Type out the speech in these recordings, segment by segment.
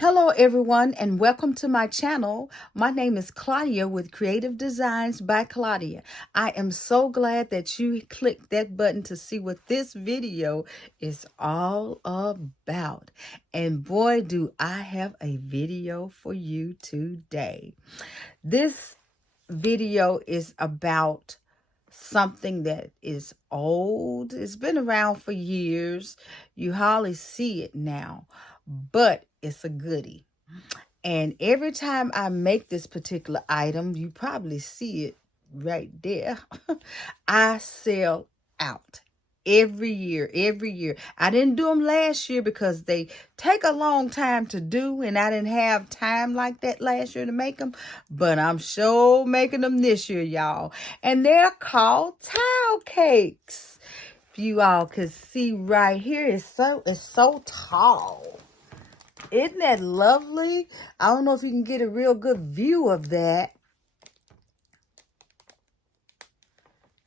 Hello everyone and welcome to my channel. My name is Claudia with Creative Designs by Claudia. I am so glad that you clicked that button to see what this video is all about. And boy, do I have a video for you today. This video is about something that is old. It's been around for years. You hardly see it now, but it's a goodie. And every time I make this particular item, you probably see it right there. I sell out every year. I didn't do them last year because they take a long time to do, and I didn't have time like that last year to make them, but I'm sure making them this year, y'all. And they're called tile cakes. If you all could see right here, it's so tall. Isn't that lovely? I don't know if you can get a real good view of that.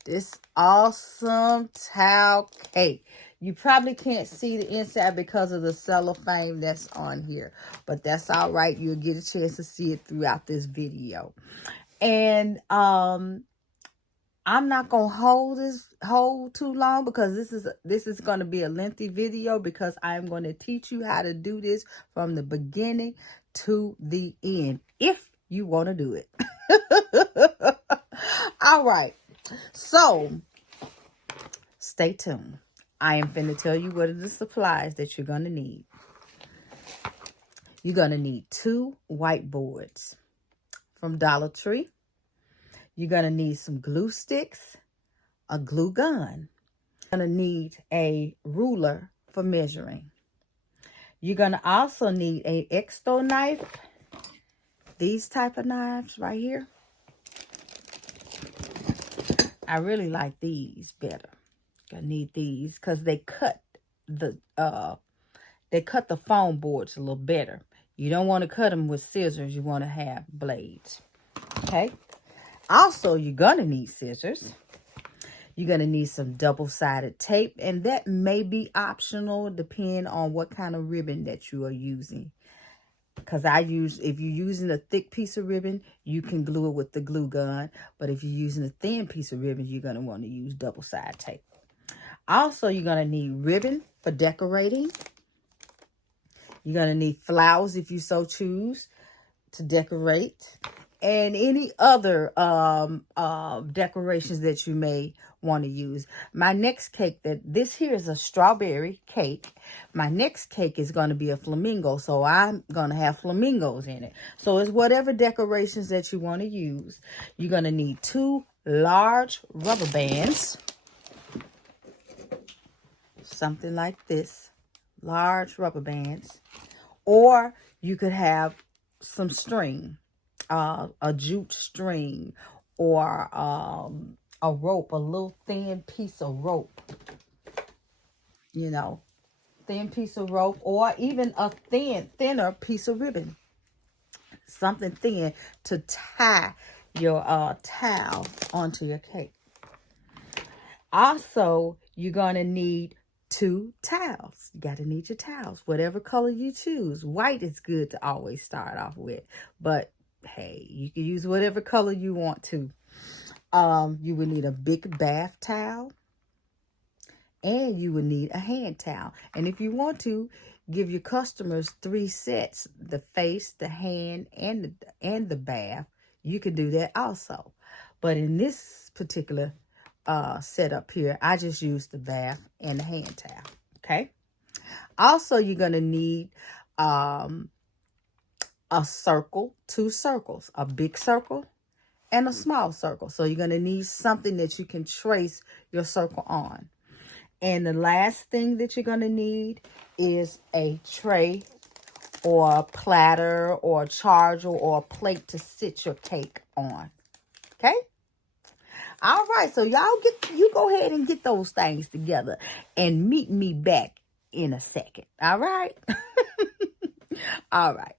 This awesome towel cake. You probably can't see the inside because of the cellophane that's on here, but that's all right. You'll get a chance to see it throughout this video. And I'm not gonna hold too long because this is going to be a lengthy video because I'm going to teach you how to do this from the beginning to the end if you want to do it. All right. So, stay tuned. I am finna tell you what are the supplies that you're going to need. You're going to need 2 whiteboards from Dollar Tree. You're going to need some glue sticks, a glue gun. You're going to need a ruler for measuring. You're going to also need a Xacto knife. These type of knives right here. I really like these better. I need these because they cut the foam boards a little better. You don't want to cut them with scissors. You want to have blades. Okay. Also, you're gonna need scissors. You're gonna need some double-sided tape, and that may be optional depending on what kind of ribbon that you are using. Because if you're using a thick piece of ribbon, you can glue it with the glue gun. But if you're using a thin piece of ribbon, you're going to want to use double-sided tape. Also, you're going to need ribbon for decorating. You're going to need flowers if you so choose to decorate. And any other decorations that you may want to use. My next cake, this here is a strawberry cake. My next cake is going to be a flamingo, so I'm going to have flamingos in it. So it's whatever decorations that you want to use. You're going to need 2 large rubber bands. Something like this. Large rubber bands. Or you could have some string. A jute string or a rope, a little thin piece of rope, thin piece of rope, or even a thinner piece of ribbon, something thin to tie your towel onto your cake. Also, you're going to need 2 towels. You got to need your towels, whatever color you choose. White is good to always start off with, but hey, you can use whatever color you want to. You would need a big bath towel. And you would need a hand towel. And if you want to, give your customers 3 sets. The face, the hand, and the bath. You can do that also. But in this particular setup here, I just use the bath and the hand towel. Okay? Also, you're going to need a circle, 2 circles, a big circle and a small circle. So you're going to need something that you can trace your circle on. And the last thing that you're going to need is a tray or a platter or a charger or a plate to sit your cake on. Okay? All right. So you go ahead and get those things together and meet me back in a second. All right? All right.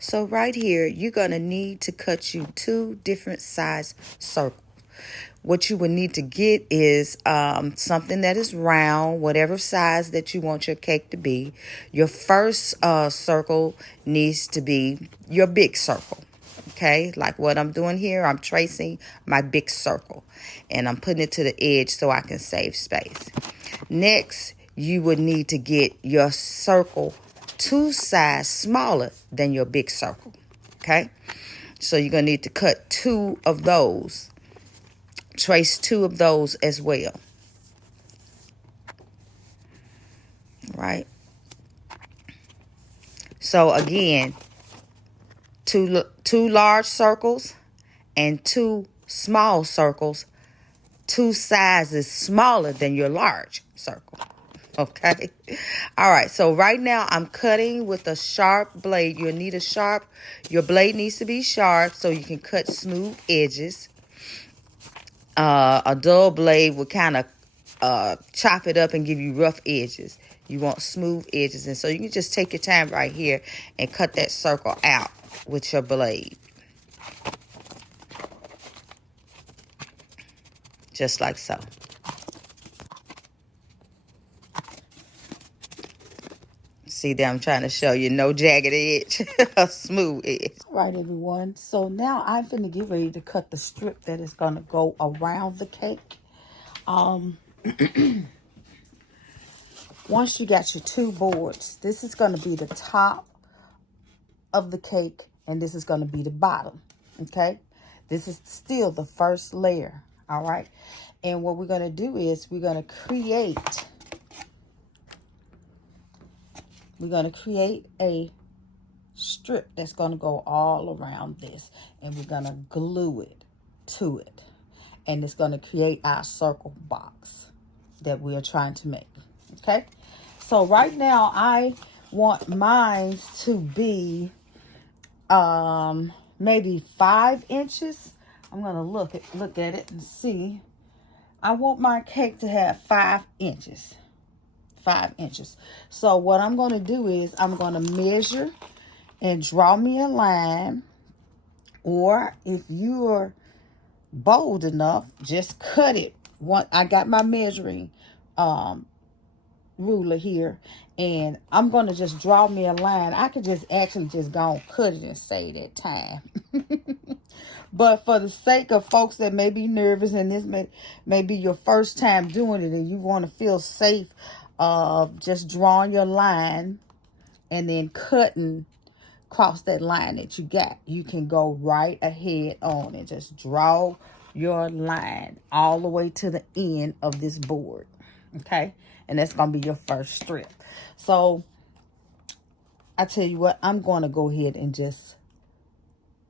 So right here, you're going to need to cut you 2 different size circles. what you would need to get is something that is round, whatever size that you want your cake to be. Your first circle needs to be your big circle. Okay, like what I'm doing here, I'm tracing my big circle and I'm putting it to the edge so I can save space. Next, you would need to get your circle 2 sizes smaller than your big circle. Okay, so you're going to need to cut 2 of those. Trace 2 of those as well. Right? So again, two large circles and 2 small circles, 2 sizes smaller than your large circle. Okay. All right. So right now I'm cutting with a sharp blade. You'll need your blade needs to be sharp so you can cut smooth edges. A dull blade will kind of chop it up and give you rough edges. You want smooth edges. And so you can just take your time right here and cut that circle out with your blade. Just like so. See there, I'm trying to show you no jagged edge, a smooth edge. All right, everyone. So now I'm finna get ready to cut the strip that is gonna go around the cake. Once you got your 2 boards, this is gonna be the top of the cake and this is gonna be the bottom, okay? This is still the first layer, all right? And what we're gonna do is we're gonna create a strip that's going to go all around this, and we're going to glue it to it, and it's going to create our circle box that we are trying to make. Okay, so right now I want mine to be maybe 5 inches. I'm going to look at it and see. I want my cake to have 5 inches. 5 inches. So what I'm going to do is I'm going to measure and draw me a line, or if you're bold enough, just cut it. I got my measuring ruler here, and I'm going to just draw me a line. I could just actually just go and cut it and save that time. But for the sake of folks that may be nervous, and this may be your first time doing it, and you want to feel safe, just drawing your line and then cutting across that line that you got. You can go right ahead on and just draw your line all the way to the end of this board. Okay, and that's gonna be your first strip. So I tell you what, I'm going to go ahead and just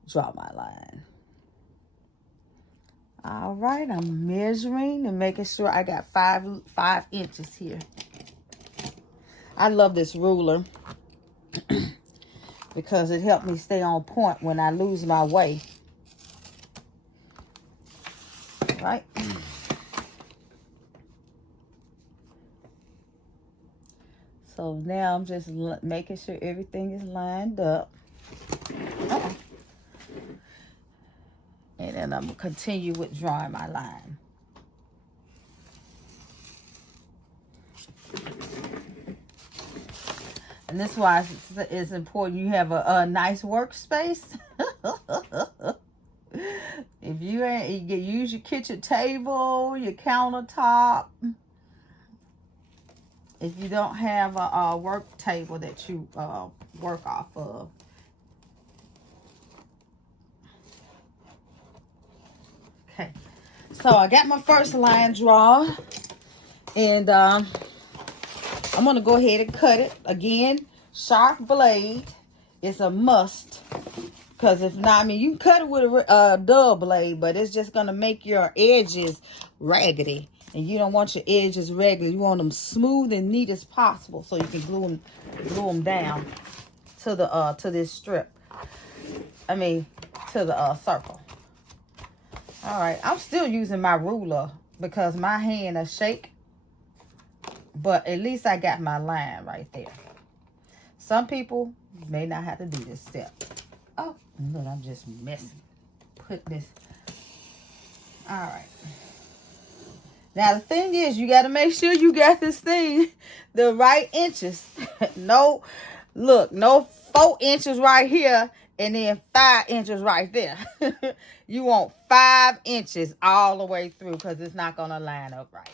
draw my line. All right, I'm measuring and making sure I got 5 inches here. I love this ruler because it helped me stay on point when I lose my way. Right? So now I'm just making sure everything is lined up. And then I'm going to continue with drawing my line. And this is why it's important you have a nice workspace. If you use your kitchen table, your countertop. If you don't have a work table that you work off of. Okay, so I got my first line drawn, and I'm going to go ahead and cut it. Again, sharp blade is a must, because if not, I mean, you can cut it with a dull blade, but it's just going to make your edges raggedy. And you don't want your edges raggedy. You want them smooth and neat as possible, so you can glue them down to the this strip. I mean, to the circle. All right, I'm still using my ruler because my hand will shake, but at least I got my line right there. Some people may not have to do this step. Oh, look, I'm just messing. Put this. All right. Now the thing is, you got to make sure you got this thing the right inches. No, look, no 4 inches right here and then 5 inches right there. You want 5 inches all the way through, because it's not going to line up right.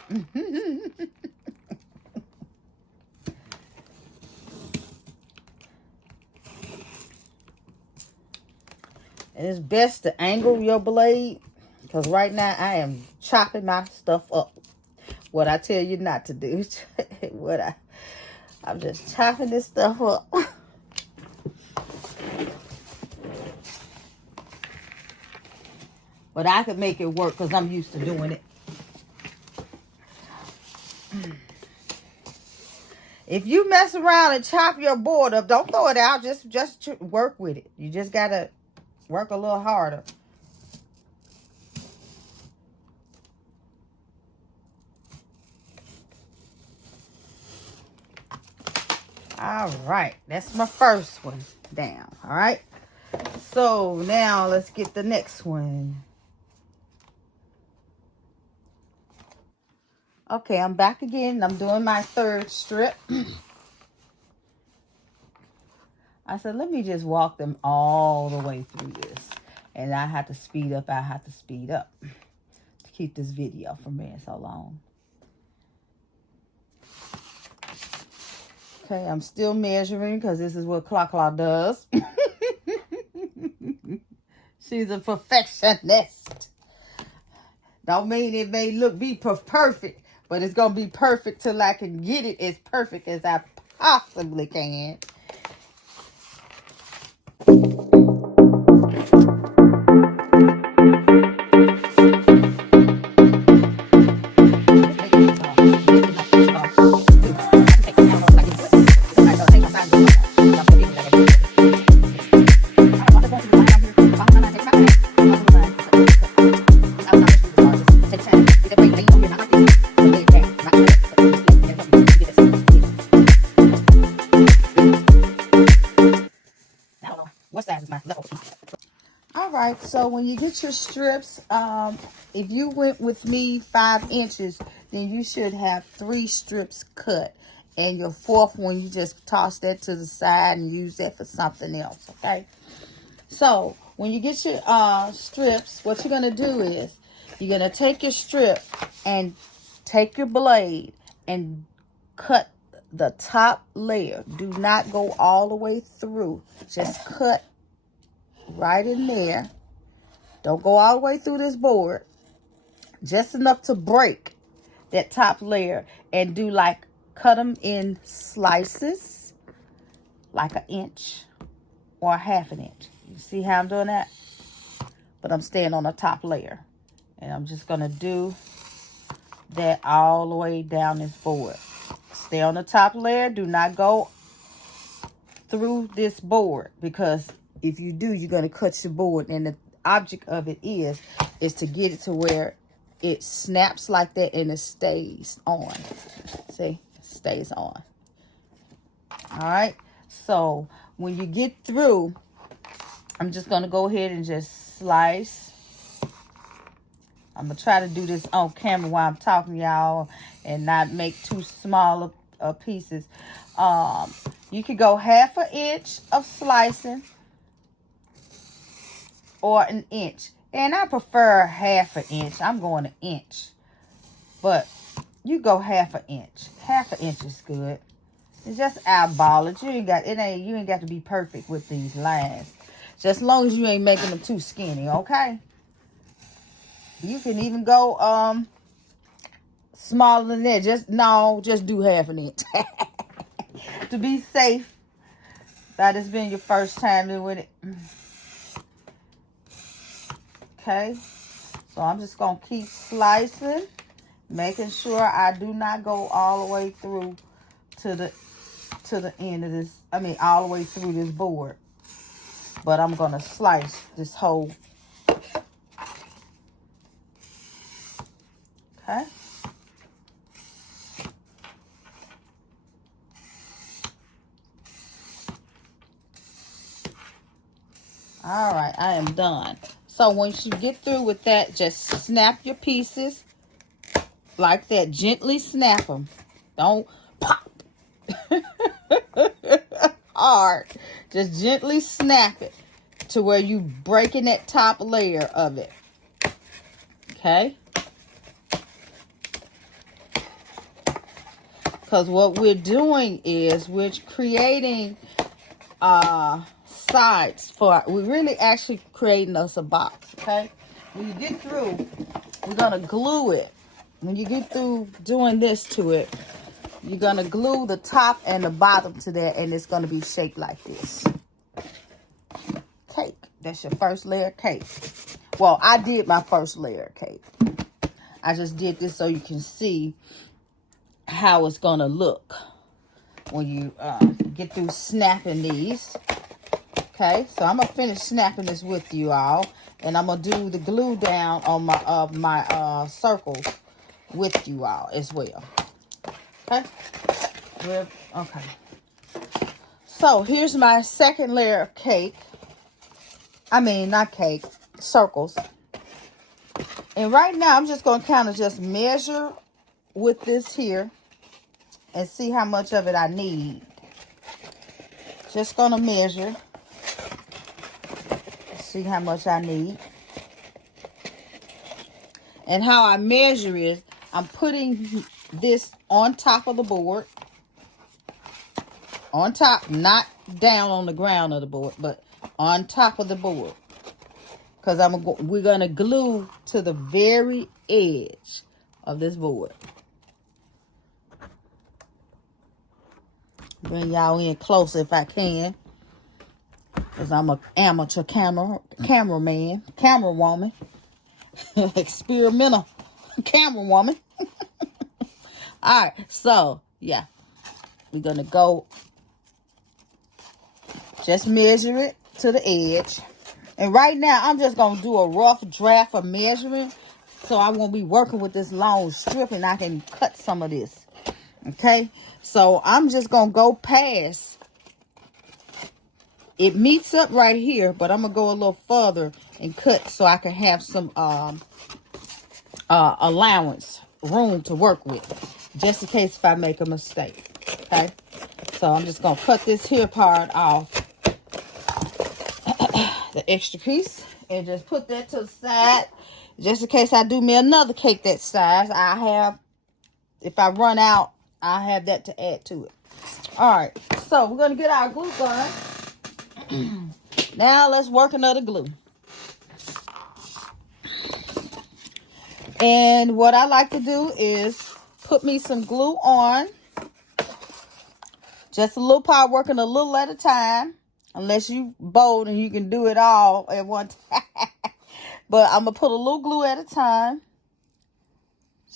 And it's best to angle your blade, because right now I am chopping my stuff up. What I tell you not to do. I'm just chopping this stuff up. But I could make it work because I'm used to doing it. If you mess around and chop your board up, don't throw it out. Just work with it. You just got to work a little harder. All right. That's my first one down. All right. So now let's get the next one. Okay, I'm back again. I'm doing my third strip. I said, let me just walk them all the way through this. And I have to speed up. I have to speed up to keep this video from being so long. Okay, I'm still measuring because this is what Claw does. She's a perfectionist. Don't mean it may be perfect, but it's going to be perfect till I can get it as perfect as I possibly can. Alright, so when you get your strips, if you went with me 5 inches, then you should have 3 strips cut. And your 4th one, you just toss that to the side and use that for something else, okay? So, when you get your strips, what you're going to do is, you're going to take your strip and take your blade and cut the top layer. Do not go all the way through. Just cut right in there. Don't go all the way through this board. Just enough to break that top layer, and do like, cut them in slices, like 1 inch or 1/2 inch. You see how I'm doing that? But I'm staying on the top layer. And I'm just going to do that all the way down this board. Stay on the top layer. Do not go through this board, because if you do, you're going to cut your board. And the object of it is to get it to where it snaps like that and it stays on. See? It stays on. All right. So when you get through, I'm just going to go ahead and just slice. I'm going to try to do this on camera while I'm talking to y'all and not make too small pieces. You could go 1/2 inch of slicing or 1 inch. And I prefer 1/2 inch. I'm going 1 inch. But you go 1/2 inch. 1/2 inch is good. It's just eyeball it. You ain't got to be perfect with these lines. Just as long as you ain't making them too skinny, okay? You can even go smaller than that. Just do 1/2 inch. To be safe. That has been your first time doing it. Okay. So I'm just going to keep slicing. Making sure I do not go all the way through to the end of this. I mean, all the way through this board. But I'm going to slice this whole. Okay. All right, I am done. So once you get through with that, just snap your pieces like that. Gently snap them. Don't pop hard. Just gently snap it to where you breaking that top layer of it. Okay? Because what we're doing is we're creating sides for, we're really actually creating us a box. Okay? When you get through, we're going to glue it. When you get through doing this to it, you're going to glue the top and the bottom to that, and it's going to be shaped like this. Cake. That's your first layer of cake. Well, I did my first layer of cake. I just did this so you can see how it's going to look when you get through snapping these. Okay, so I'm going to finish snapping this with you all. And I'm going to do the glue down on my circles with you all as well. Okay? Okay. So here's my second layer of cake. I mean, not cake, circles. And right now, I'm just going to kind of just measure with this here and see how much of it I need. Just going to measure. See how much I need. And how I measure is, I'm putting this on top of the board. On top, not down on the ground of the board, but on top of the board. Because we're going to glue to the very edge of this board. Bring y'all in closer if I can. Because I'm an amateur cameraman, camera woman. Experimental camera woman. All right, so, yeah. We're going to go, just measure it to the edge. And right now, I'm just going to do a rough draft of measuring. So I won't be working with this long strip and I can cut some of this. Okay? So I'm just going to go past. It meets up right here, but I'm going to go a little further and cut so I can have some allowance, room to work with. Just in case if I make a mistake. Okay? So I'm just going to cut this here part off. The extra piece. And just put that to the side. Just in case I do me another cake that size. I have, if I run out, I have that to add to it. Alright. So we're going to get our glue gun. Now let's work another glue. And what I like to do is put me some glue on. Just a little part, working a little at a time. Unless you bold and you can do it all at one time. But I'm going to put a little glue at a time.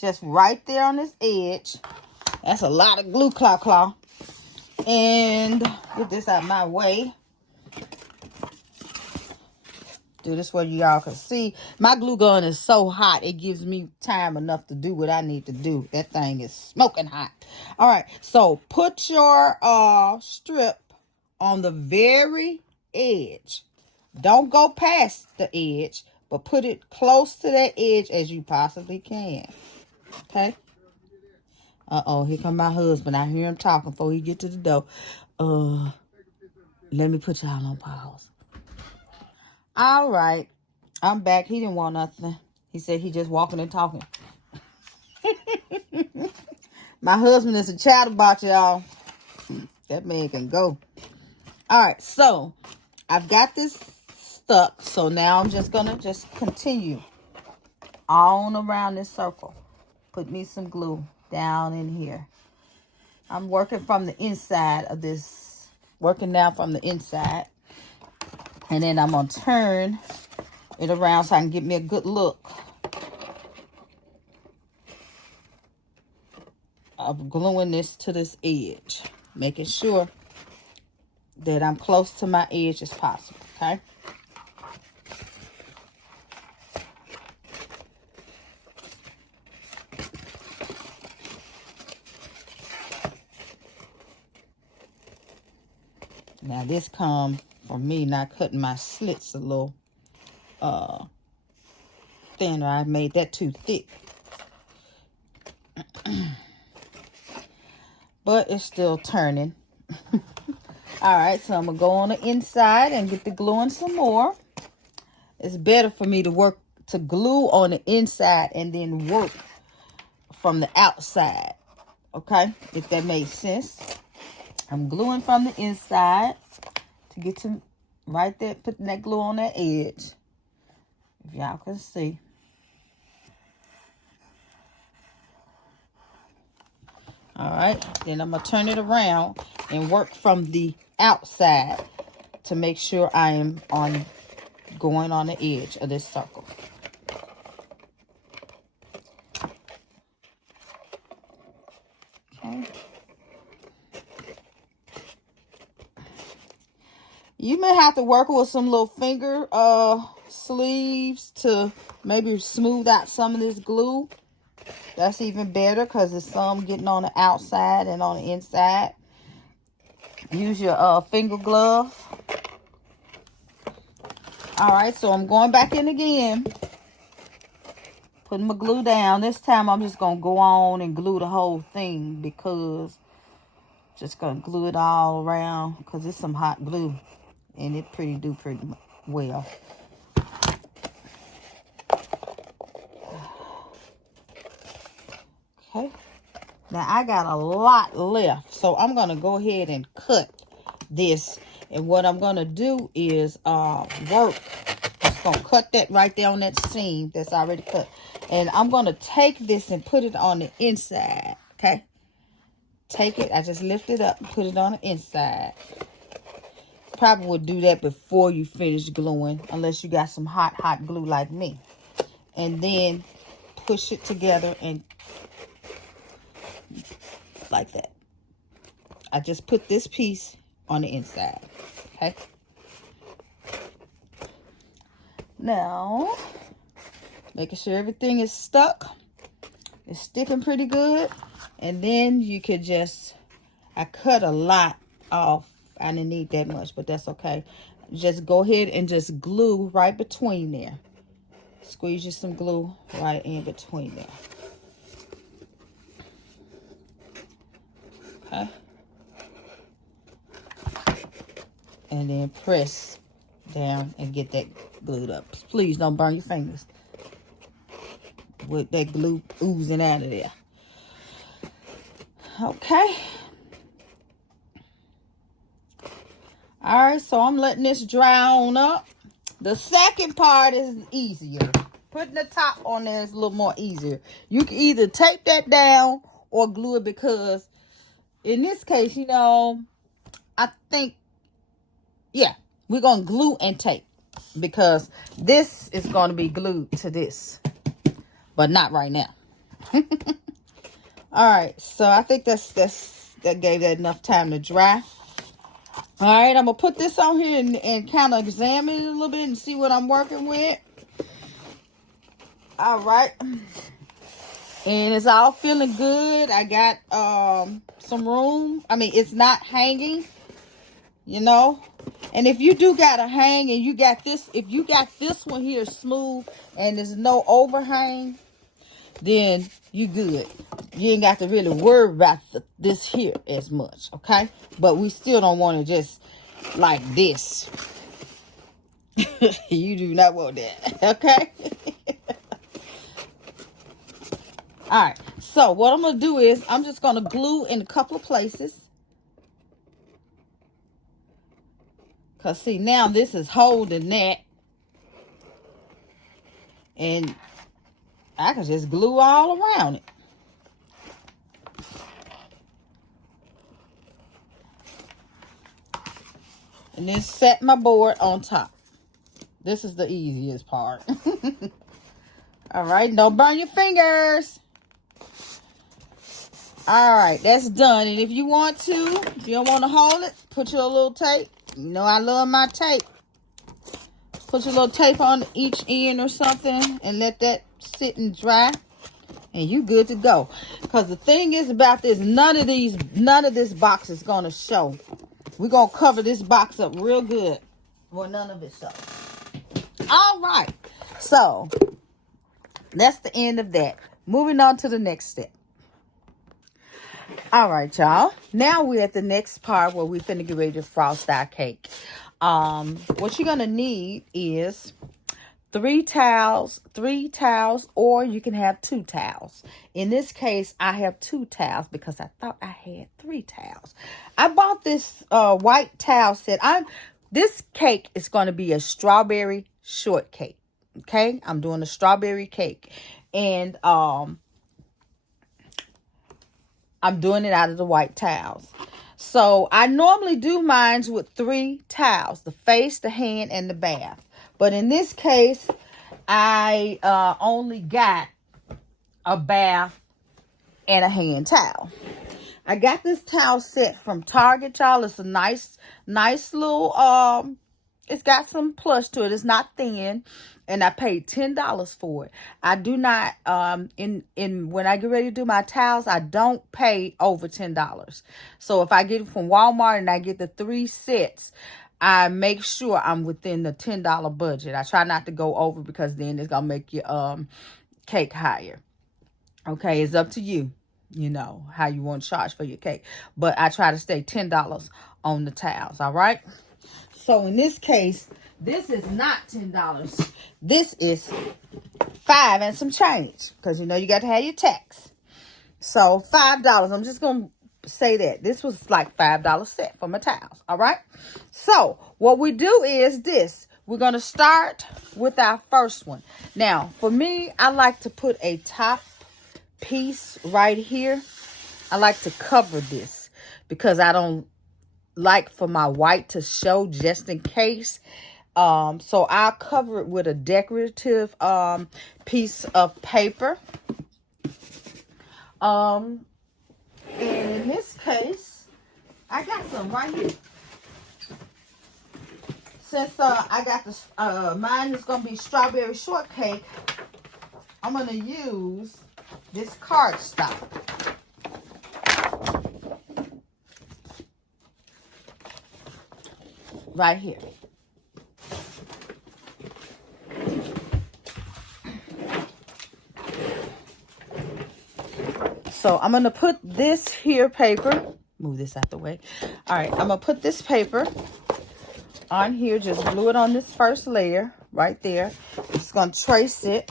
Just right there on this edge. That's a lot of glue, claw. And get this out of my way. Do this where y'all can see. My glue gun is so hot, it gives me time enough to do what I need to do. That thing is smoking hot. All right, so put your strip on the very edge. Don't go past the edge, but put it close to that edge as you possibly can. Okay? Uh-oh, here come my husband. I hear him talking before he get to the door. Let me put y'all on pause. All right. I'm back. He didn't want nothing. He said he just walking and talking. My husband is a chatterbox, y'all. That man can go. All right. So, I've got this stuck. So, now I'm just going to continue on around this circle. Put me some glue down in here. I'm working from the inside of this. Working down from the inside. And then I'm going to turn it around so I can get me a good look of gluing this to this edge. Making sure that I'm close to my edge as possible, okay? Now this comes from me not cutting my slits a little thinner. I made that too thick. but it's still turning. All right, so I'm gonna go on the inside and get the gluing some more. It's better for me to glue on the inside and then work from the outside. Okay, if that makes sense. I'm gluing from the inside to get to right there, putting that glue on that edge. If y'all can see. All right, then I'm gonna turn it around and work from the outside to make sure I am going on the edge of this circle. Okay. You may have to work with some little finger sleeves to maybe smooth out some of this glue. That's even better because there's some getting on the outside and on the inside. Use your finger glove. All right, so I'm going back in again. Putting my glue down. This time I'm just going to go on and glue the whole thing because just going to glue it all around because it's some hot glue and it pretty well. Okay. Now I got a lot left, so I'm going to go ahead and cut this. And what I'm going to do is work. Just going to cut that right there on that seam that's already cut. And I'm going to take this and put it on the inside, okay? Take it. I just lift it up and put it on the inside. Probably would do that before you finish gluing, unless you got some hot glue like me. And then push it together and like that. I just put this piece on the inside, okay? Now, making sure everything is stuck. It's sticking pretty good. And then you could just, I cut a lot off. I didn't need that much, but that's okay. Just go ahead and just glue right between there. Squeeze you some glue right in between there. Okay. And then press down and get that glued up. Please don't burn your fingers with that glue oozing out of there. Okay. All right, so I'm letting this dry on up. The second part is easier. Putting the top on there is a little more easier. You can either tape that down or glue it because in this case, you know, I think, yeah, we're going to glue and tape because this is going to be glued to this, but not right now. All right, so I think that gave that enough time to dry. All right, I'm going to put this on here and kind of examine it a little bit and see what I'm working with. All right. And it's all feeling good. I got some room. I mean, it's not hanging, you know. And if you do got a hang and you got this, if you got this one here smooth and there's no overhang, then you good. You ain't got to really worry about this here as much, okay? But we still don't want to just like this. You do not want that, okay? All right, so what I'm going to do is I'm just going to glue in a couple of places. Because, see, now this is holding that. And I can just glue all around it. And then set my board on top. This is the easiest part. All right, don't burn your fingers. All right, that's done. And if you want to, if you don't want to hold it, put your little tape. You know I love my tape. Put your little tape on each end or something and let that sit and dry. And you good to go. Because the thing is about this, none of this box is going to show. We're going to cover this box up real good. Well, none of it shows. All right. So, that's the end of that. Moving on to the next step. All right, y'all. Now we're at the next part where we finna get ready to frost our cake. What you're gonna need is three towels, or you can have 2 towels. In this case, I have 2 towels because I thought I had 3 towels. I bought this white towel set. This cake is going to be a strawberry shortcake. Okay, I'm doing a strawberry cake, and I'm doing it out of the white towels. So I normally do mine with 3 towels: the face, the hand, and the bath. But in this case, I only got a bath and a hand towel. I got this towel set from Target, y'all. It's a nice little, it's got some plush to it. It's not thin. And I paid $10 for it. I do not, when I get ready to do my towels, I don't pay over $10. So if I get it from Walmart and I get the 3 sets, I make sure I'm within the $10 budget. I try not to go over because then it's going to make your cake higher. Okay, it's up to you, you know, how you want to charge for your cake. But I try to stay $10 on the towels, all right? So in this case, this is not $10. This is $5 and some change because, you know, you got to have your tax. So $5. I'm just going to say that. This was like $5 set for my towels, all right? So what we do is this. We're going to start with our first one. Now, for me, I like to put a top piece right here. I like to cover this because I don't like for my white to show just in case. So I'll cover it with a decorative piece of paper. And in this case, I got some right here. Since I got this, mine is going to be strawberry shortcake, I'm going to use this cardstock. Right here. So I'm going to put this here paper. Move this out the way. All right. I'm going to put this paper on here. Just glue it on this first layer right there. It's going to trace it.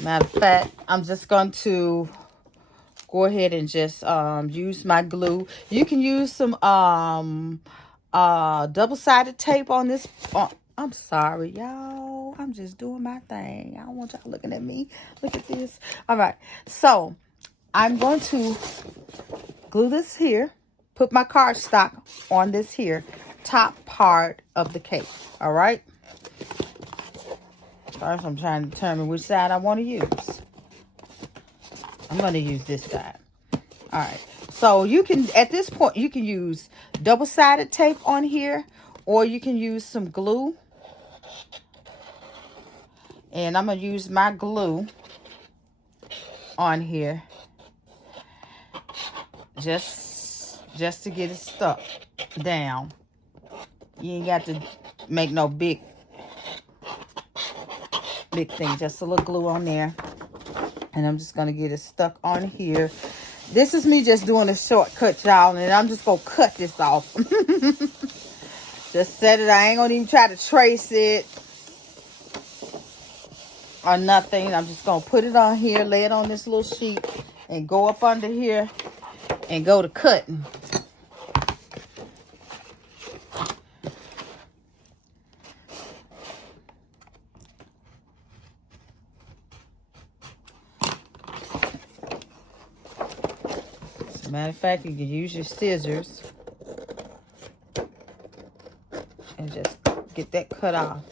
Matter of fact, I'm just going to go ahead and just use my glue. You can use some double-sided tape on this. I'm sorry, y'all. I'm just doing my thing. I don't want y'all looking at me. Look at this. All right. So I'm going to glue this here. Put my cardstock on this here top part of the cake. All right. First, I'm trying to determine which side I want to use. I'm going to use this side. All right. So you can, at this point, you can use double-sided tape on here, or you can use some glue. And I'm going to use my glue on here just to get it stuck down. You ain't got to make no big thing. Just a little glue on there. And I'm just going to get it stuck on here. This is me just doing a shortcut, y'all. And I'm just going to cut this off. Just set it. I ain't going to even try to trace it or nothing. I'm just going to put it on here. Lay it on this little sheet. And go up under here. And go to cutting. Matter of fact, you can use your scissors and just get that cut off.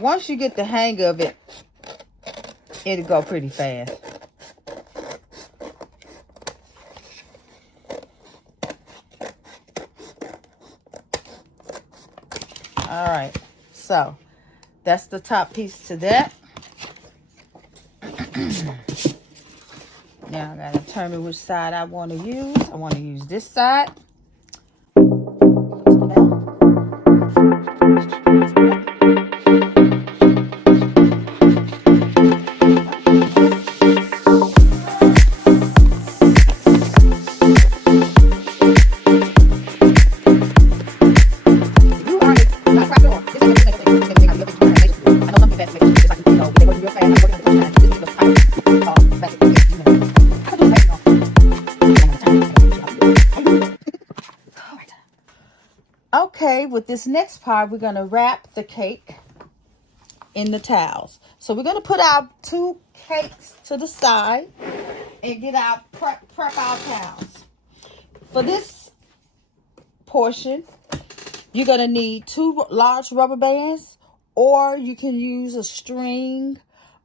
Once you get the hang of it, it'll go pretty fast. All right, so that's the top piece to that. Now I gotta determine which side I want to use. I want to use this side. with this next part, we're going to wrap the cake in the towels. So we're going to put our 2 cakes to the side and get our prep our towels. For this portion, you're going to need 2 large rubber bands, or you can use a string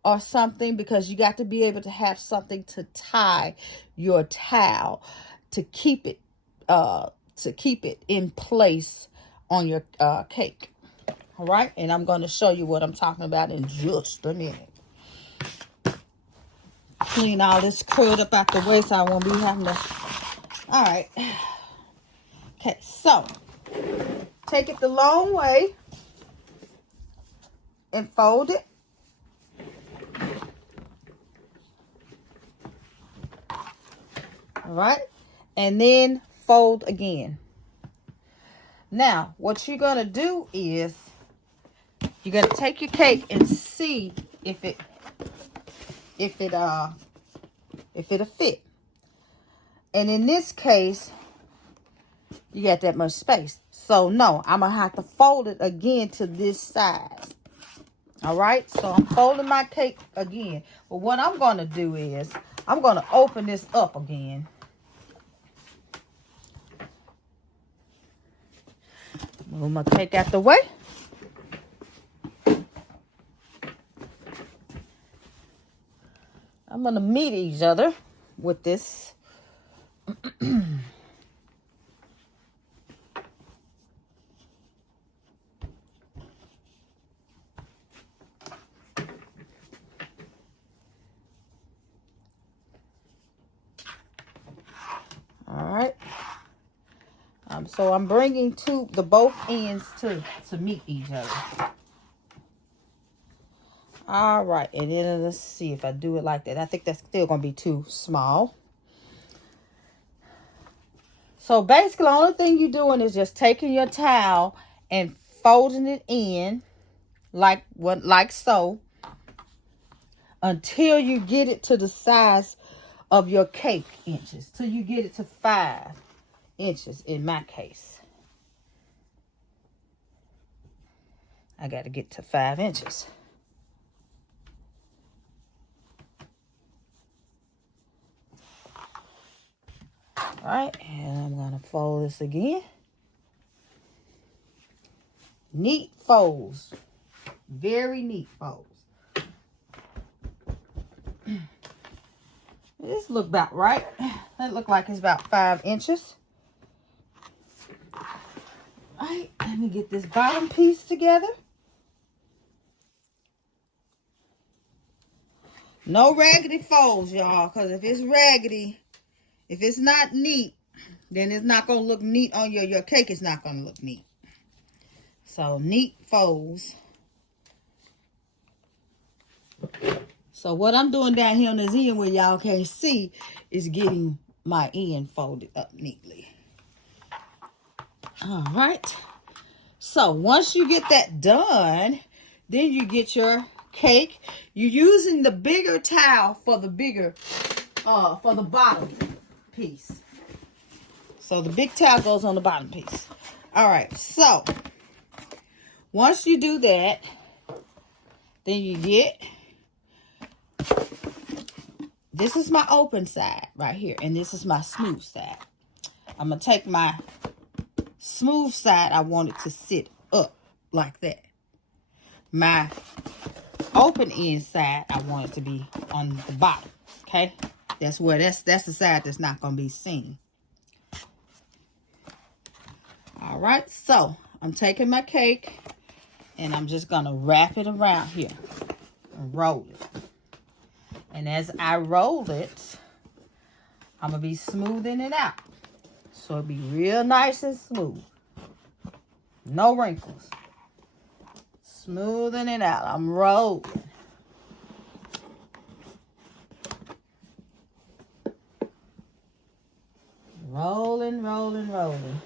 or something, because you got to be able to have something to tie your towel to keep it in place on your cake. All right, and I'm going to show you what I'm talking about in just a minute. Clean all this crud up out the way so I won't be having to. All right. Okay, so take it the long way and fold it. All right, and then fold again. Now, what you're gonna do is you're gonna take your cake and see if it'll fit. And in this case, you got that much space. So no, I'm gonna have to fold it again to this size. All right, so I'm folding my cake again. But what I'm gonna do is I'm gonna open this up again. Move my cake out the way. I'm gonna meet each other with this. All right. So I'm bringing both ends to meet each other. All right, and then let's see if I do it like that. I think that's still gonna be too small. So basically, the only thing you're doing is just taking your towel and folding it in like so, until you get it to the size of your cake inches. Till you get it to 5 inches in my case. I got to get to 5 inches. All right, and I'm going to fold this again. Neat folds. Very neat folds. This look about right. That look like it's about 5 inches. All right, let me get this bottom piece together. No raggedy folds, y'all, because if it's raggedy, if it's not neat, then it's not going to look neat on your cake. Is not going to look neat. So neat folds. So what I'm doing down here on this end where y'all can't see is getting my end folded up neatly. All right. So once you get that done, then you get your cake. You're using the bigger towel for the bottom piece. So the big towel goes on the bottom piece. All right. So once you do that, then you get, this is my open side right here, and this is my smooth side. I'm going to take my smooth side, I want it to sit up like that. My open end side, I want it to be on the bottom, okay? That's the side that's not going to be seen. All right, so I'm taking my cake, and I'm just going to wrap it around here and roll it. And as I roll it, I'm going to be smoothing it out. So it'll be real nice and smooth. No wrinkles. Smoothing it out. I'm rolling. Rolling, rolling, rolling.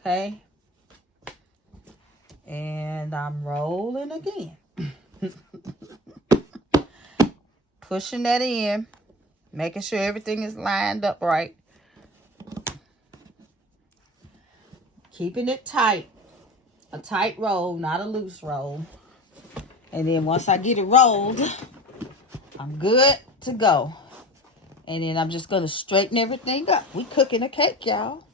Okay. And I'm rolling again. Pushing that in. Making sure everything is lined up right. keeping it tight. A tight roll, not a loose roll. And then once I get it rolled, I'm good to go. And then I'm just going to straighten everything up. We cooking a cake, y'all.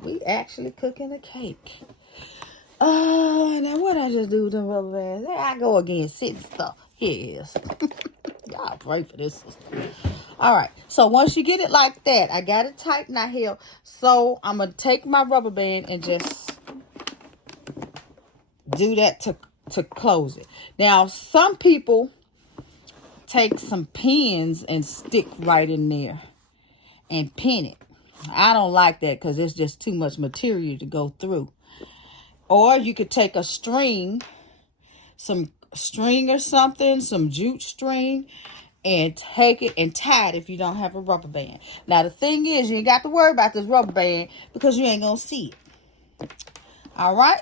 We actually cooking a cake. Now what I just do with the rubber bands? There I go again, sitting stuff. Here it is. Y'all pray for this system. All right. So once you get it like that, I got it tight now here. So I'm going to take my rubber band and just do that to close it. Now, some people take some pins and stick right in there and pin it. I don't like that because it's just too much material to go through. Or you could take a string, some string or something, some jute string, and take it and tie it if you don't have a rubber band. Now, the thing is, you ain't got to worry about this rubber band because you ain't going to see it. All right?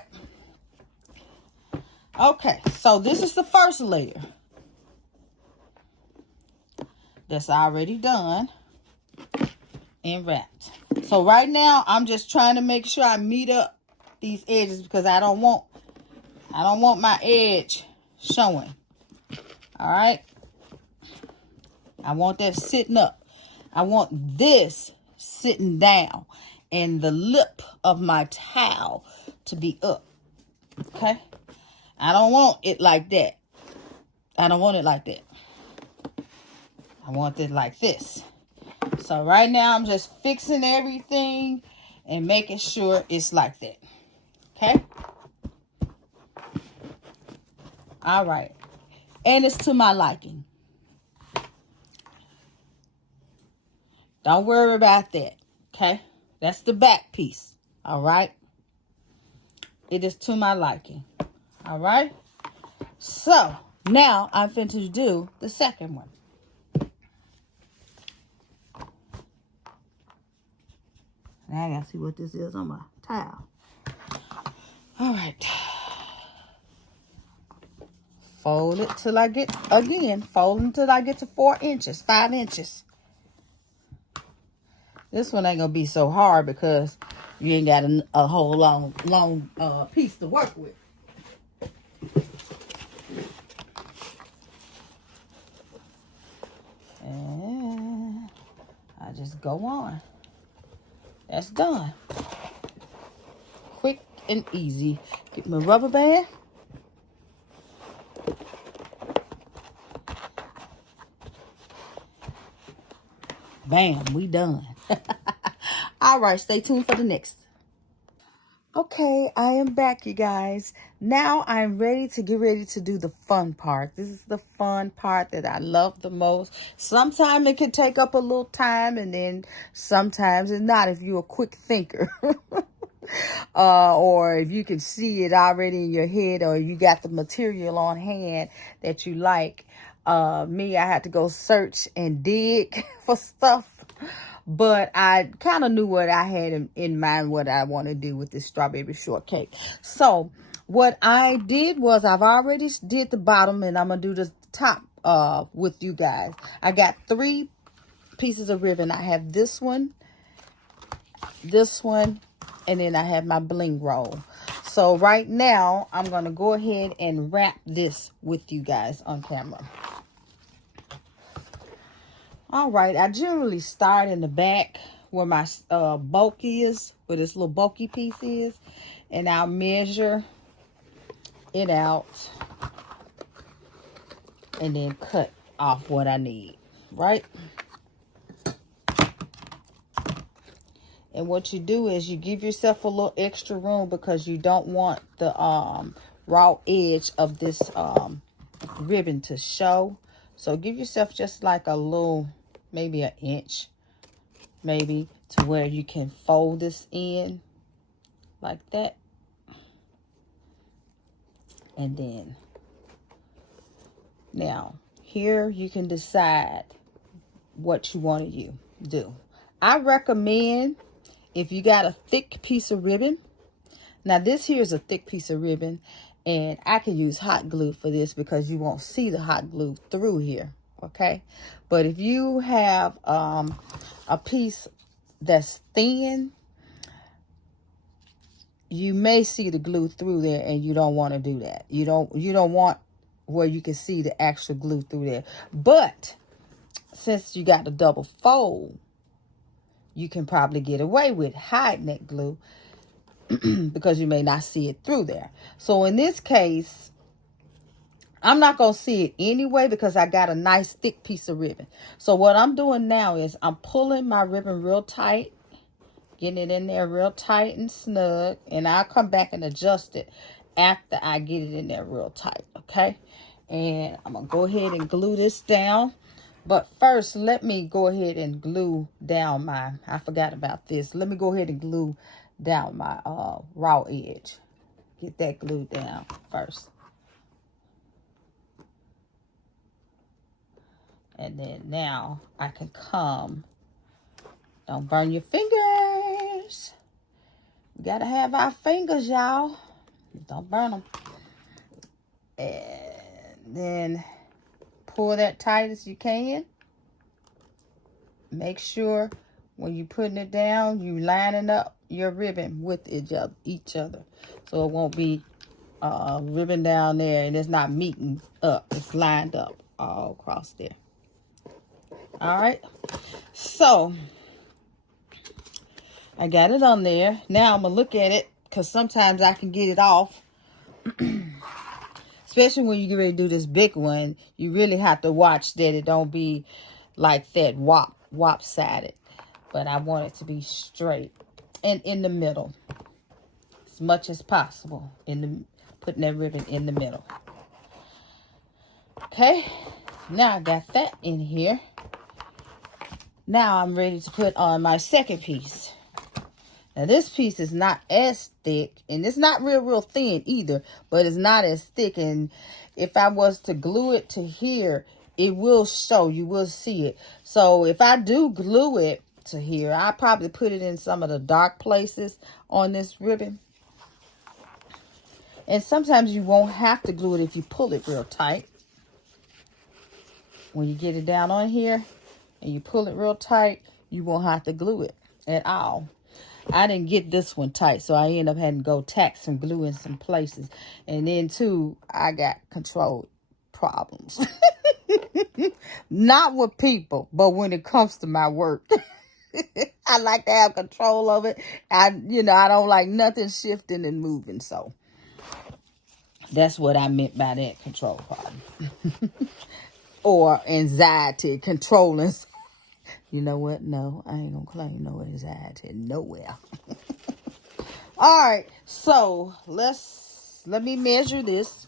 Okay, so this is the first layer that's already done and wrapped. So right now, I'm just trying to make sure I meet up these edges because I don't want my edge showing. All right? I want that sitting up. I want this sitting down and the lip of my towel to be up. Okay? I don't want it like that. I don't want it like that. I want it like this. So right now I'm just fixing everything and making sure it's like that. Okay? All right. And it's to my liking. Don't worry about that. Okay? That's the back piece. All right? It is to my liking. All right? So, now I'm finna to do the second one. Now I gotta see what this is on my towel. All right. Fold it till I get, again, fold until I get to 4 inches, 5 inches. This one ain't gonna be so hard because you ain't got a whole long piece to work with. And I just go on. That's done. Quick and easy. Get my rubber band. Bam, we done. All right, stay tuned for the next. Okay, I am back, you guys. Now I'm ready to do the fun part. This is the fun part that I love the most. Sometimes it can take up a little time, and then sometimes it's not if you're a quick thinker. Or if you can see it already in your head, or you got the material on hand that you like. Me, I had to go search and dig for stuff. But I kind of knew what I had in mind, what I want to do with this strawberry shortcake. So what I did was I've already did the bottom, and I'm going to do the top with you guys. I got 3 pieces of ribbon. I have this one, and then I have my bling roll. So right now, I'm going to go ahead and wrap this with you guys on camera. All right, I generally start in the back where my bulk is, where this little bulky piece is, and I'll measure it out and then cut off what I need, right? And what you do is you give yourself a little extra room because you don't want the raw edge of this ribbon to show. So give yourself just like a little, maybe an inch, maybe, to where you can fold this in like that. And then, now, here you can decide what you want to do. I recommend, if you got a thick piece of ribbon, now this here is a thick piece of ribbon, and I can use hot glue for this because you won't see the hot glue through here, okay? But if you have a piece that's thin, you may see the glue through there, and you don't want to do that. You don't want where you can see the actual glue through there. But since you got the double fold, you can probably get away with hiding that glue because you may not see it through there. So in this case, I'm not going to see it anyway because I got a nice thick piece of ribbon. So what I'm doing now is I'm pulling my ribbon real tight, getting it in there real tight and snug, and I'll come back and adjust it after I get it in there real tight, okay? And I'm going to go ahead and glue this down. But first, let me go ahead and glue down I forgot about this. Let me go ahead and glue down my raw edge. Get that glued down first. And then now I can come. Don't burn your fingers. We gotta have our fingers, y'all. Don't burn them. And then pull that tight as you can. Make sure when you're putting it down, you lining up your ribbon with each other. So it won't be ribbon down there and it's not meeting up. It's lined up all across there. All right. So I got it on there. Now I'm going to look at it because sometimes I can get it off. Especially when you get ready to do this big one, you really have to watch that it don't be like that wop-sided. But I want it to be straight and in the middle as much as possible. Putting that ribbon in the middle. Okay, now I got that in here. Now I'm ready to put on my second piece. Now this piece is not as thick, and it's not real thin either, but it's not as thick. And if I was to glue it to here, it will show, you will see it. So if I do glue it to here, I probably put it in some of the dark places on this ribbon. And sometimes you won't have to glue it if you pull it real tight. When you get it down on here and you pull it real tight, you won't have to glue it at all. I didn't get this one tight, so I ended up having to go tack some glue in some places. And then, too, I got control problems. Not with people, but when it comes to my work. I like to have control of it. I don't like nothing shifting and moving, so that's what I meant by that control problem. Or anxiety, controlling. You know what? No, I ain't gonna claim no anxiety nowhere. All right, so let me measure this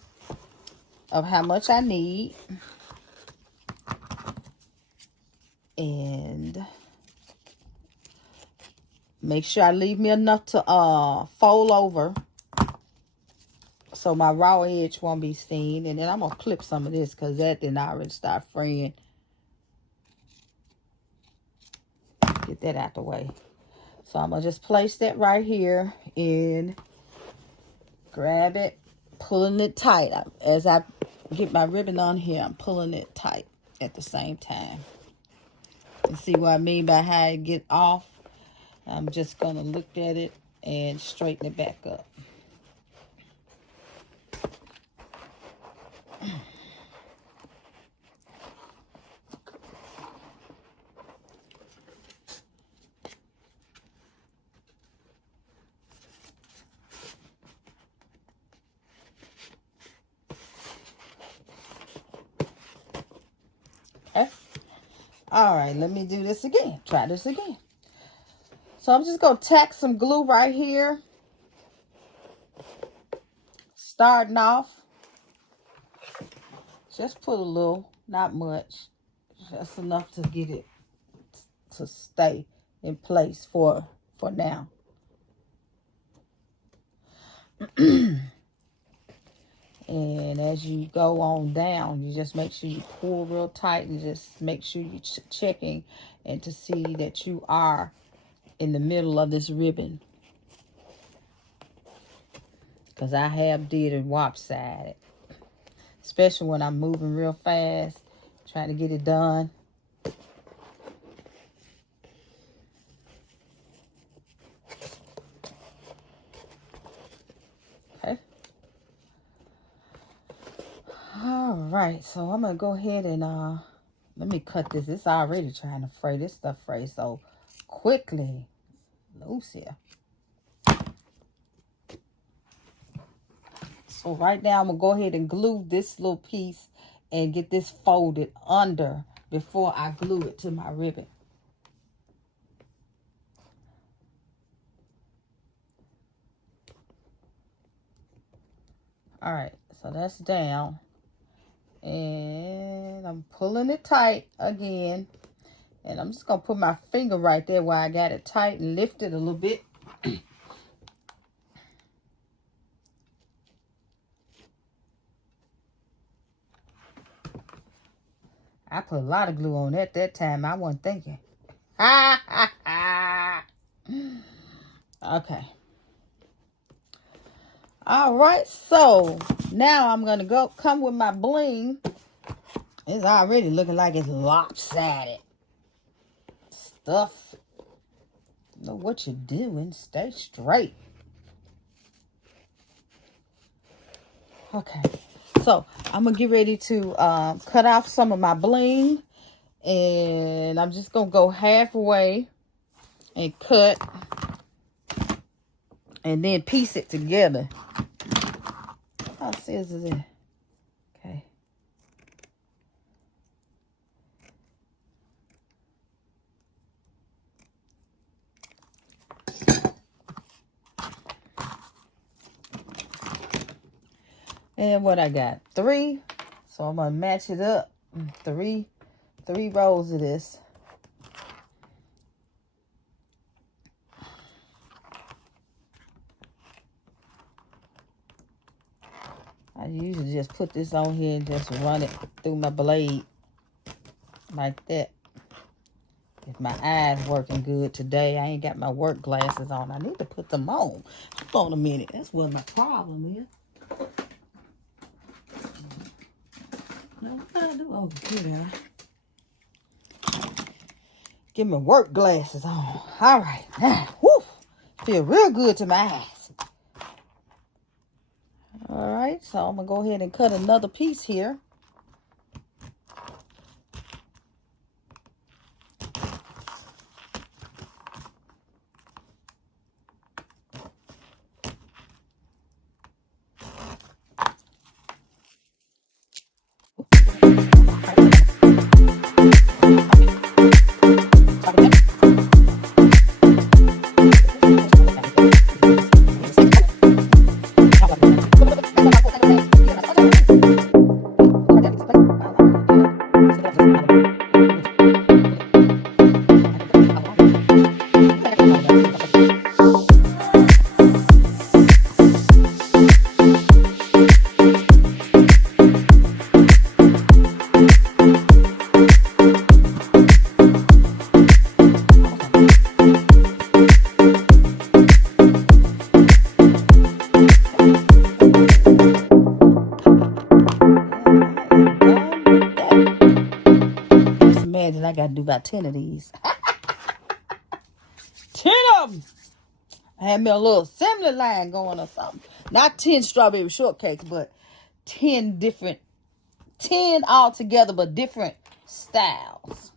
of how much I need. And make sure I leave me enough to fold over so my raw edge won't be seen. And then I'm gonna clip some of this because that didn't already start fraying. Get that out the way. So I'm going to just place that right here and grab it, pulling it tight. As I get my ribbon on here, I'm pulling it tight at the same time. You see what I mean by how it get off? I'm just going to look at it and straighten it back up. Okay. All right, let me do this again. Try this again. So I'm just going to tack some glue right here. Starting off. Just put a little, not much. Just enough to get it to stay in place for now. And as you go on down, you just make sure you pull real tight and just make sure you're checking and to see that you are in the middle of this ribbon. Because I have did it lopsided. Especially when I'm moving real fast, trying to get it done. right, so I'm gonna go ahead and let me cut this. It's already trying to fray. This stuff frays so quickly. Loose here. So right now I'm gonna go ahead and glue this little piece and get this folded under before I glue it to my ribbon. All right, so that's down. And I'm pulling it tight again. And I'm just going to put my finger right there where I got it tight and lift it a little bit. I put a lot of glue on it that time. I wasn't thinking. Okay. All right. So now I'm going to come with my bling. It's already looking like it's lopsided. Stuff. Know what you're doing. Stay straight. Okay. So I'm going to get ready to cut off some of my bling. And I'm just going to go halfway and cut. And then piece it together. How scissors is it? Okay. And what I got? 3. So I'm gonna match it up. 3 rows of this. I usually just put this on here and just run it through my blade like that. If my eyes working good today, I ain't got my work glasses on. I need to put them on. Hold on a minute. That's what my problem is. Now, what did I do? Oh, here. Get my work glasses on. All right. Now, whoo, feel real good to my eyes. All right. So I'm going to go ahead and cut another piece here. I got to do about 10 of these. 10 of them. I had me a little assembly line going or something. Not 10 strawberry shortcakes, but 10 all together, but different styles.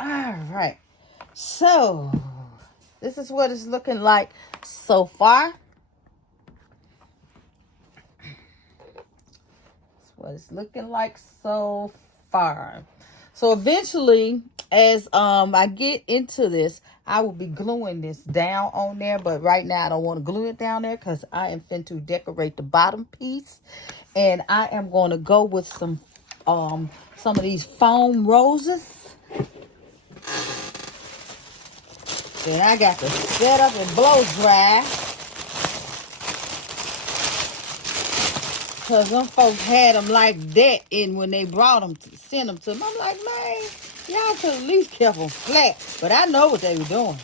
All right. So, this is what it's looking like so far. That's what it's looking like so far. So eventually, as I get into this, I will be gluing this down on there. But right now, I don't want to glue it down there because I am fin to decorate the bottom piece. And I am going to go with some of these foam roses. Then I got to set up and blow dry. Because them folks had them like that when they brought them, sent them to them. I'm like, man, y'all could at least kept them flat. But I know what they were doing.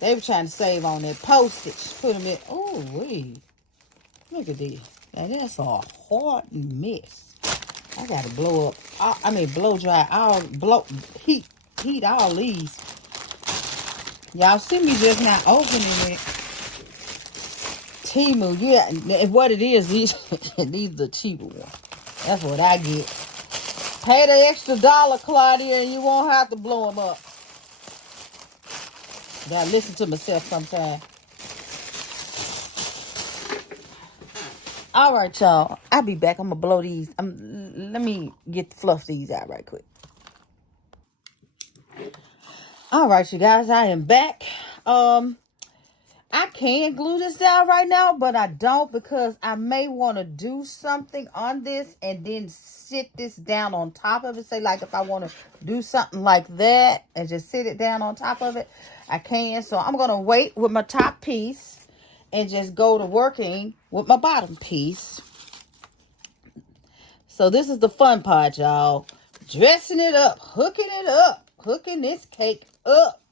They were trying to save on their postage. Put them in. Oh, wait. Look at this. Now, that's a hard mess. I got to blow up. Blow dry. Heat all these. Y'all see me just not opening it Timu. Yeah, and what it is, these these are the cheaper ones. That's what I get. Pay the extra $1, Claudia, and you won't have to blow them up. Gotta listen to myself sometimes. All right, y'all. I'll be back. I'm gonna blow these. Let me fluff these out right quick. All right, you guys. I am back. I can glue this down right now, but I don't because I may want to do something on this and then sit this down on top of it. Say, like, if I want to do something like that and just sit it down on top of it, I can. So I'm going to wait with my top piece and just go to working with my bottom piece. So this is the fun part, y'all. Dressing it up, hooking it up, hooking this cake up.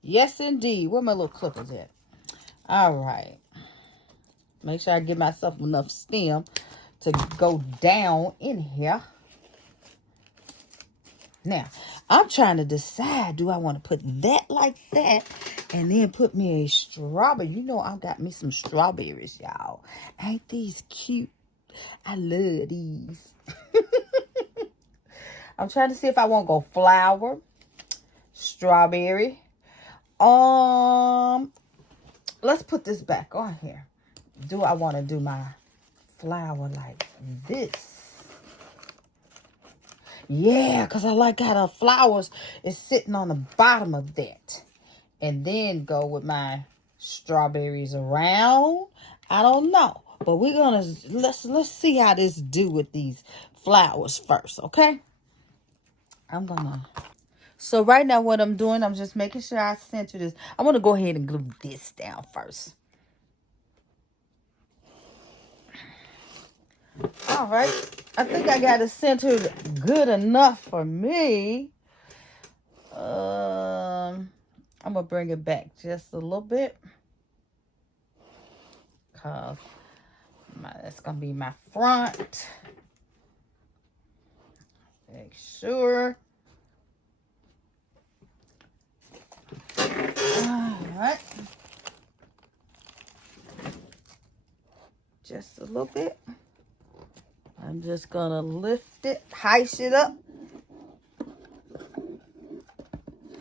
Yes, indeed. Where my little clippers at? All right. Make sure I give myself enough stem to go down in here. Now, I'm trying to decide, do I want to put that like that and then put me a strawberry? You know, I got me some strawberries, y'all. Ain't these cute? I love these. I'm trying to see if I want to go flower, strawberry. Let's put this back on here. Do I want to do my flower like this? Yeah, because I like how the flowers is sitting on the bottom of that. And then go with my strawberries around. I don't know. But we're going to, let's see how this do with these flowers first, okay? I'm going to. So right now what I'm doing, I'm just making sure I center this. I'm going to go ahead and glue this down first. All right. I think I got it centered good enough for me. I'm going to bring it back just a little bit. Because that's going to be my front. Make sure. All right. Just a little bit. I'm just going to lift it, heist it up.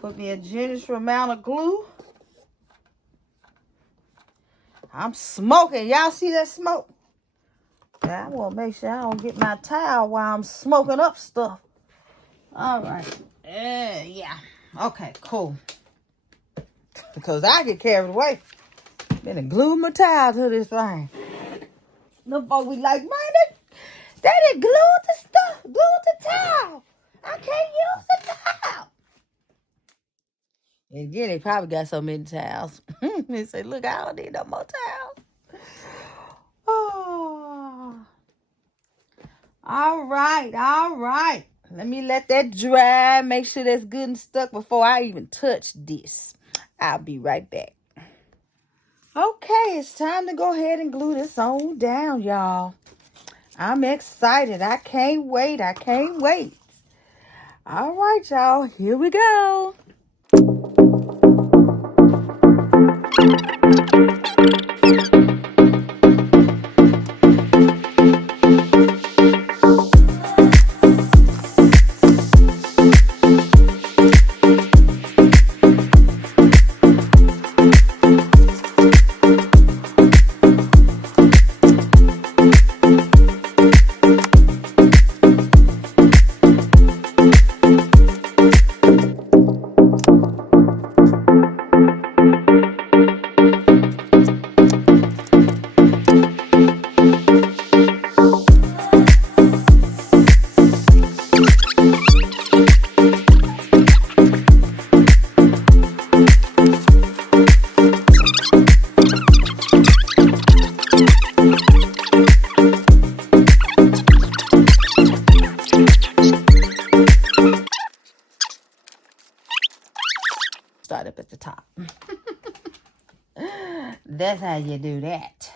Put me a generous amount of glue. I'm smoking. Y'all see that smoke? Yeah, I want to make sure I don't get my towel while I'm smoking up stuff. All right. Yeah. Okay, cool. Because I get carried away. Then I glue my towel to this thing. No folks be like, man, they done glued the stuff. Glued the towel. I can't use the towel. And again, they probably got so many towels. They say, look, I don't need no more towels. Oh. All right. Let me let that dry. Make sure that's good and stuck before I even touch this. I'll be right back. Okay, it's time to go ahead and glue this on down, y'all. I'm excited. I can't wait. All right, y'all. Here we go. Start up at the top. That's how you do that.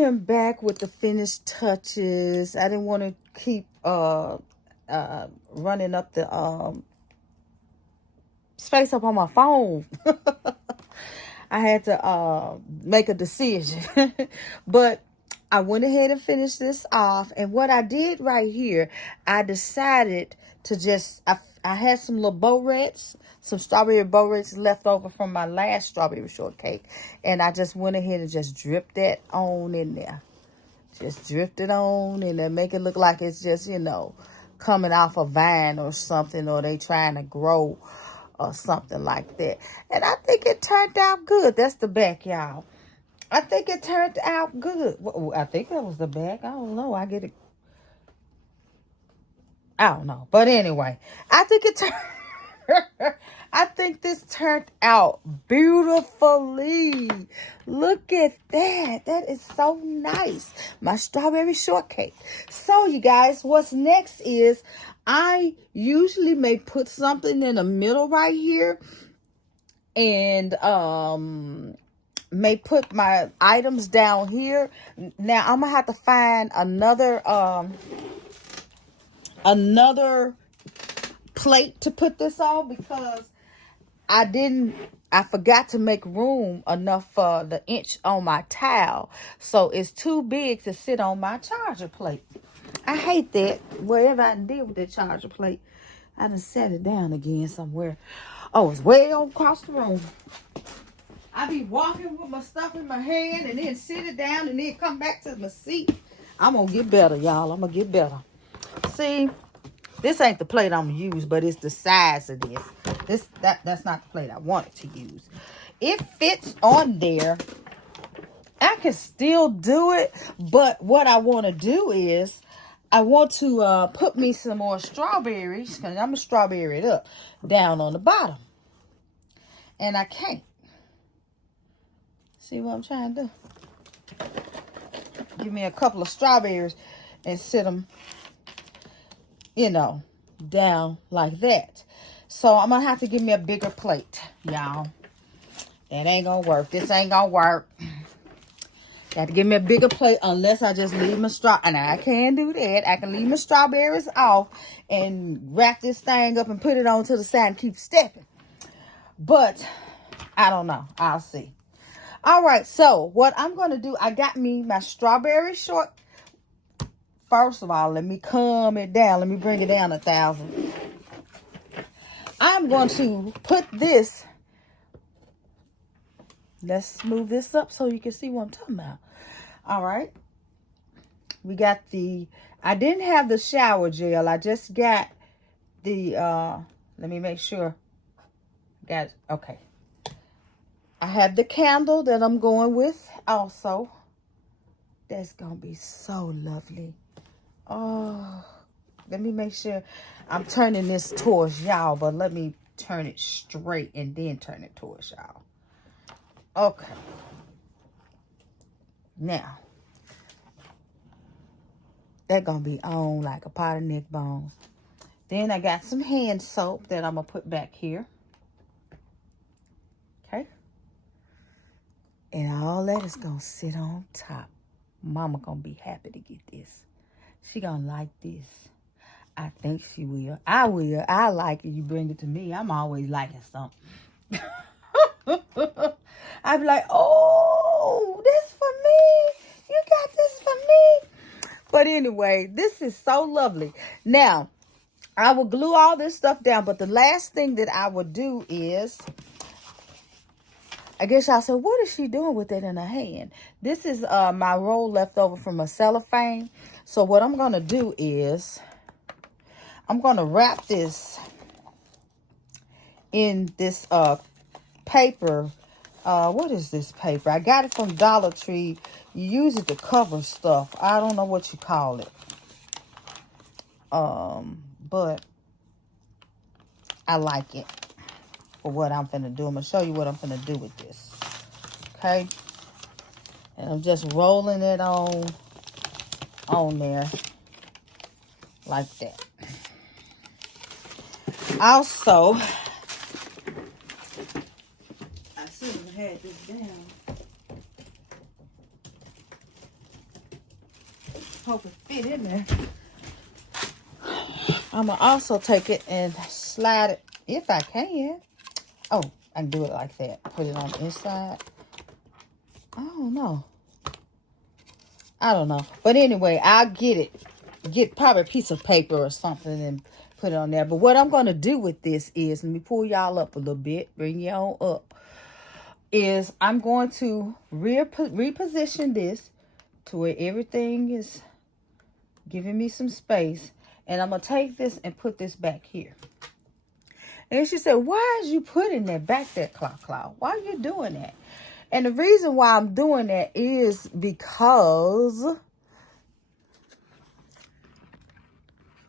am back with the finished touches. I didn't want to keep running up the space up on my phone. I had to make a decision. But I went ahead and finished this off. And what I did right here, I decided to just, I had some little Bow-Reds, some strawberry Bow-Reds left over from my last strawberry shortcake. And I just went ahead and just dripped that on in there. Just dripped it on in there. Make it look like it's just, you know, coming off a vine or something. Or they trying to grow or something like that. And I think it turned out good. That's the back, y'all. I think it turned out good. Well, I think that was the back. I don't know. I get it. I don't know. But anyway, I think it turned... I think this turned out beautifully. Look at that. That is so nice. My strawberry shortcake. So, you guys, what's next is I usually may put something in the middle right here. And may put my items down here. Now, I'm going to have to find another plate to put this on because I forgot to make room enough for the inch on my towel. So it's too big to sit on my charger plate. I hate that. Whatever I did with that charger plate, I done set it down again somewhere. Oh, it's way across the room. I be walking with my stuff in my hand and then sit it down and then come back to my seat. I'm going to get better, y'all. I'm going to get better. See? This ain't the plate I'm going to use, but it's the size of this. That's not the plate I wanted to use. It fits on there. I can still do it, but what I want to do is I want to put me some more strawberries, because I'm going to strawberry it up, down on the bottom. And I can't. See what I'm trying to do? Give me a couple of strawberries and sit them, you know, down like that. So I'm going to have to give me a bigger plate, y'all. That ain't going to work. This ain't going to work. Got to give me a bigger plate unless I just leave my and I can do that. I can leave my strawberries off and wrap this thing up and put it on to the side and keep stepping. But I don't know. I'll see. All right. So what I'm going to do, I got me my strawberry short. First of all, let me calm it down. Let me bring it down 1,000. I'm going to put this. Let's move this up so you can see what I'm talking about. All right. We got I didn't have the shower gel. I just got the, let me make sure. Okay. I have the candle that I'm going with also. That's going to be so lovely. Oh, let me make sure I'm turning this towards y'all, but let me turn it straight and then turn it towards y'all. Okay. Now, that's going to be on like a pot of neck bones. Then I got some hand soap that I'm going to put back here. Okay. And all that is going to sit on top. Mama going to be happy to get this. She gonna like this. I think she will. I will. I like it. You bring it to me. I'm always liking something. I be like, oh, this for me. You got this for me. But anyway, this is so lovely. Now, I will glue all this stuff down. But the last thing that I would do is, I guess y'all said, what is she doing with it in her hand? This is my roll left over from a cellophane. So what I'm going to do is, I'm going to wrap this in this paper. What is this paper? I got it from Dollar Tree. You use it to cover stuff. I don't know what you call it. But I like it for what I'm finna do. I'm gonna show you what I'm finna do with this. Okay? And I'm just rolling it on there like that. Also, I should have had this down. Hope it fit in there. I'm going to also take it and slide it if I can. Oh, I can do it like that. Put it on the inside. I don't know. But anyway, I'll get it. Get probably a piece of paper or something and put it on there. But what I'm going to do with this is, let me pull y'all up a little bit. Bring y'all up. Is I'm going to reposition this to where everything is giving me some space. And I'm going to take this and put this back here. And she said, why is you putting that back there, Claw? Why are you doing that? And the reason why I'm doing that is because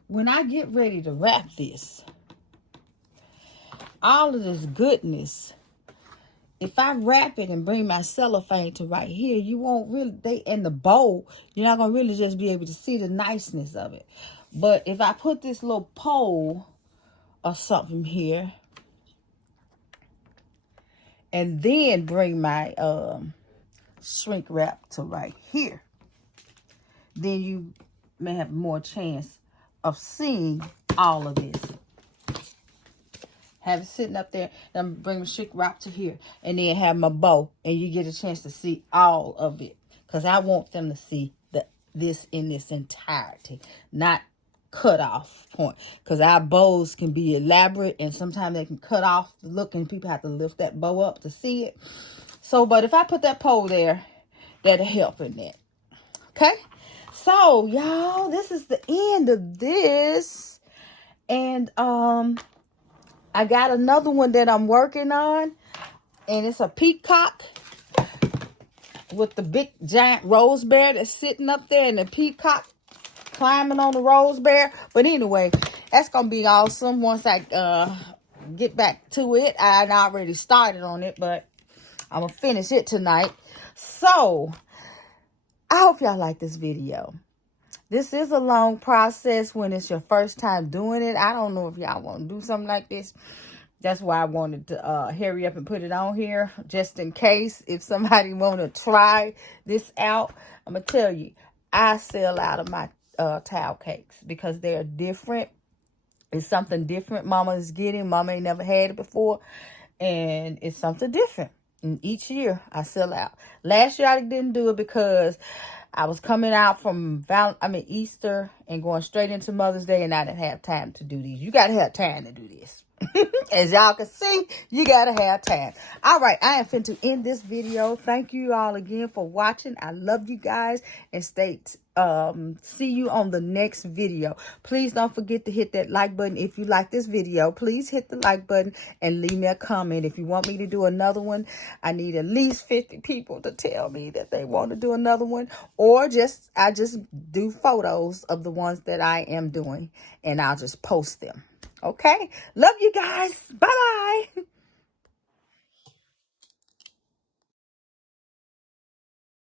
when I get ready to wrap this, all of this goodness, if I wrap it and bring my cellophane to right here, you won't really, in the bowl, you're not going to really just be able to see the niceness of it. But if I put this little pole or something here, and then bring my shrink wrap to right here, then you may have more chance of seeing all of this. Have it sitting up there, and I'm bring my shrink wrap to here, and then have my bow, and you get a chance to see all of it. Because I want them to see this in its entirety, not cut off point, because our bows can be elaborate and sometimes they can cut off the look and people have to lift that bow up to see it. So but if I put that pole there, that'll help in that. Okay, so y'all, this is the end of this, and I got another one that I'm working on, and it's a peacock with the big giant rose bear that's sitting up there, and the peacock climbing on the rose bear. But anyway, that's gonna be awesome once I get back to it. I already started on it, but I'm gonna finish it tonight. So I hope y'all like this video. This is a long process when it's your first time doing it. I don't know if y'all want to do something like this. That's why I wanted to hurry up and put it on here, just in case if somebody want to try this out. I'm gonna tell you, I sell out of my towel cakes because they're different. It's something different Mama is getting. Mama ain't never had it before, and it's something different. And each year I sell out. Last year I didn't do it because I was coming out from Easter and going straight into Mother's Day, and I didn't have time to do these. You gotta have time to do this. As y'all can see, you gotta have time. All right, I am finna to end this video. Thank you all again for watching. I love you guys, and see you on the next video. Please don't forget to hit that like button if you like this video. Please hit the like button and leave me a comment. If you want me to do another one, I need at least 50 people to tell me that they want to do another one, or I just do photos of the ones that I am doing, and I'll just post them. Okay, love you guys. Bye bye.